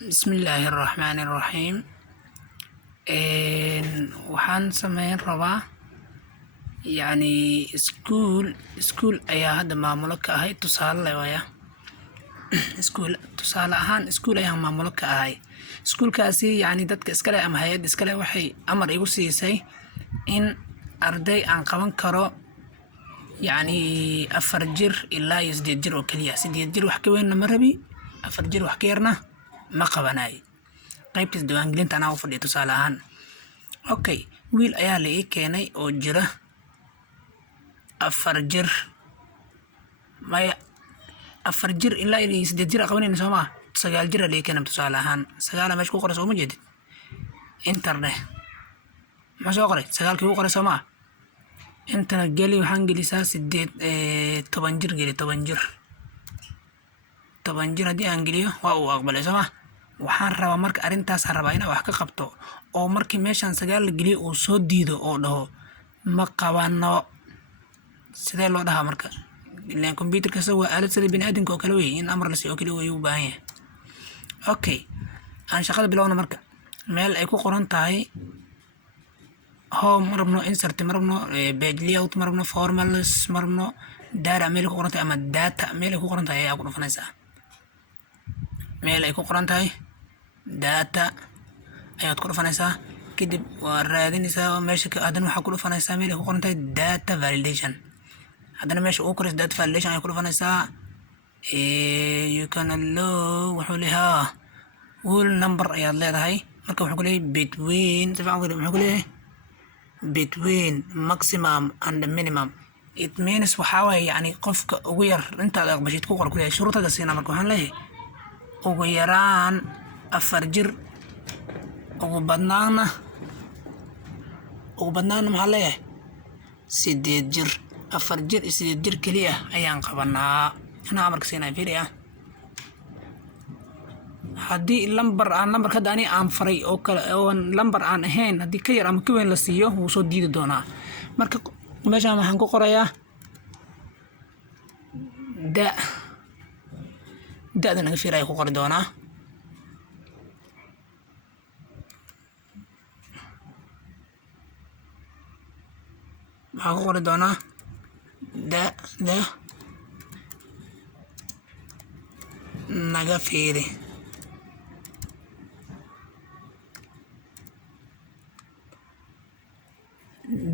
بسم الله الرحمن الرحيم. waxaan sameyn rabaa iskuul ayaa hadda maamulo ka ahay tusaale waya tusaale ahaan iskuul ayaan maamulo ka ahay iskuulkaasi dadka iskale ama hay'ad iskale waxay amar igu siisay in arday aan qaban karo 4 jir ilaa 8 jir oo kaliya 8 jir wax ka weyn ma rabi 4 jir wax ka yarna ma qabanay qaybta diiwaangelinta anaa u fadhiyo tusaale ahaan okay wiil ayaa la ii keenay oo jira 4 jir maya 4 jir ilaa 8 jir qabanayna Soomaa 9 jir la ii keenay tusaale ahaan 9 meesh ku qoray soo ma jeedid internet ma soo qoray 9 ku qoray Soomaa intana gali waxaan gelisaa 10 jir geli 10 jir haddii aan geliyo waa uu aqbalay Soomaa waxaan rabaa marka arintaas rabaa inaan wax ka qabto oo markii meeshan 9 la geliyo oo soo diido oo dhaho ma qabano sidee loo dhahaa marka ileen computerka soo waa aalad sida bini'aadamka oo kale weey in amar la siiyo kaliya way u baahan yahay okay aan shaqada bilowna marka meel ay ku qoran tahay home marabno insert marabno page layout marabno formals marabno data meel ku qoran tahay ama data meel ku qoran tahay ayaa ku dhufanaysaa meel ay ku qoran tahay data ayaad ku dhufanaysaa kadib waa raadinaysaa meesha ka aadan waxa ku dhufanaysaa meel ay ku qoran tahay data validation haddana meesha uu qoray data validation ay ku dhufanaysaa you can allow wuxuu leeyahay whole number ayaad leedahay marka wuxuu ku leeyahay between maximum and minimum it means waxa way qofka ugu yar inta aad aqbashid ku qor ku leeyahay shuruudaha siina marka waxaan leeyahay ugu yaraan 4 jir ugu badnaana maxaa leeyahay 8 jir 4 jir iyo 8 jir kaliya ayaan qabanaa ana amarka siinay fiiriya haddii lambar ka daani aan faray oo kale oo lambar aan ahayn haddii ka yar ama ka weyn la siiyo wuu soo diidi doonaa marka meeshaan waxaan ku qorayaa da'da naga fiiray ku qori doonaa waxaan ku qori doonaa da'da naga fiiri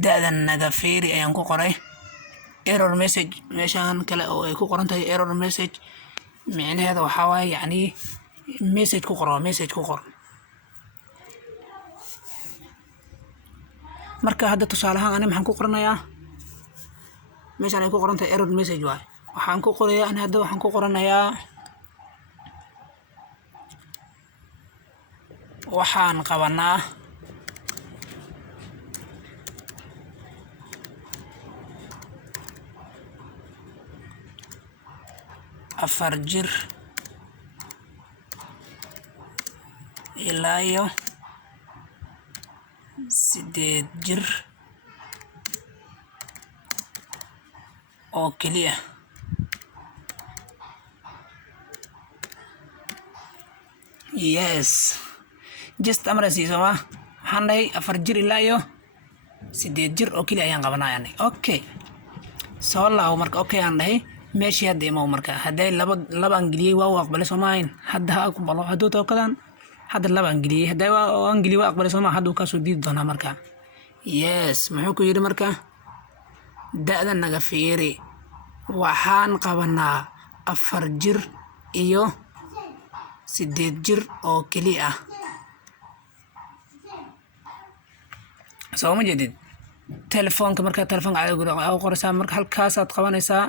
da'dan naga fiiri ayaan ku qoray error message meeshaan kale oo ay ku qoran tahay error message micnaheedu waxa waaye message ku qor marka hadda tusaale ahaan ani maxaan ku qoranayaa meeshaan ay ku qoran tahay error message waay waxaan ku qorayaa ani hadda waxaan ku qoranayaa waxaan qabanaa 4 jir ilaa iyo 8 jir oo kaliya yes just amrasi Soomaa waxaan dhahay 4 jir ilaa iyo 8 jir oo kaliya ayaan qabanaa okay soo laaw marka okay aan dhahay meeshii hadda ima marka haday laba angliyay waa uu aqbalay Soomaaliin hadda ha aqbalo haduu tookadan hadda laba angliyay haday waa angliyay waa aqbalay Soomaa haduu ka soo diidi doonaa marka yes muxuu ku yiri marka da'da naga fiiri waxaan qabanaa 4 jir iyo 8 jir oo kaliya soo ma jeedid telefoonka marka telefoonka aad qoraysaa marka halkaas aad qabanaysaa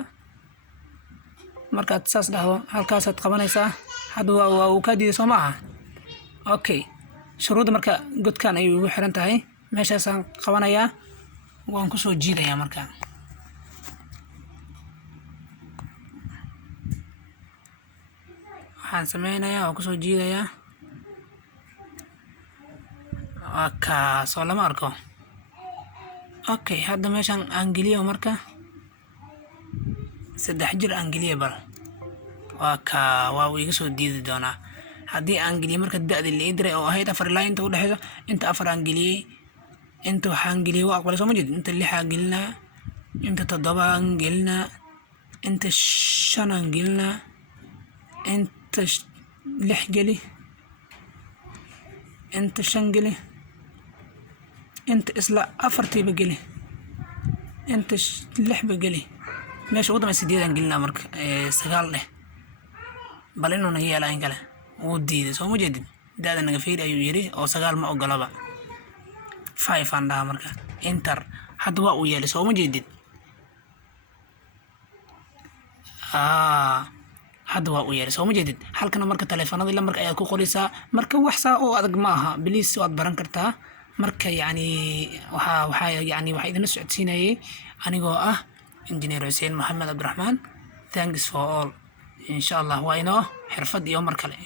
markaad saas dhahdo halkaas aad qabanaysaa hadda waa uu ka diiday Soomaa okay shuruuda marka godkan ay ugu xiran tahay meeshaas aan qabanayaa waan ku soo jiidayaa marka waxaan sameynayaa oo ku soo jiidayaa soo lama arko okay hadda meeshaan aan geliyo marka 3 jir aan geliyo bal waa uu iga soo diidi doonaa haddii aan geliyey marka da'dii la ii diray oo ahayd 4 ilaa inta u dhexeyso inta 4 aan geliyey inta waxaan geliyey waa aqbalay soo ma jeedid inta 6 aan gelinaa inta 7 aan gelinaa inta 5 aan gelinaa inta 6 geli inta 5 geli inta isla 4tiiba geli inta 6ba geli meesha ugu dambaysa 8 aan gelinaa marka 9 dheh bal inuu naga yeelaa in kale wuu diiday soo ma jeedid da'da naga fiir ayuu yiri oo 9 ma ogolaba 5 aan dhahaa marka enter hadda waa uu yeelay soo ma jeedid hadda waa uu yeelay soo ma jeedid halkana marka taleefanada lambarka ayaad ku qoraysaa marka wax saa oo adag ma aha biliis waad baran kartaa marka yani waxaa idin socodsiinayay anigoo ah injineer Xuseen Maxamed Cabdiraxmaan thanks for all insha Allah waa inoo xirfad iyo mar kale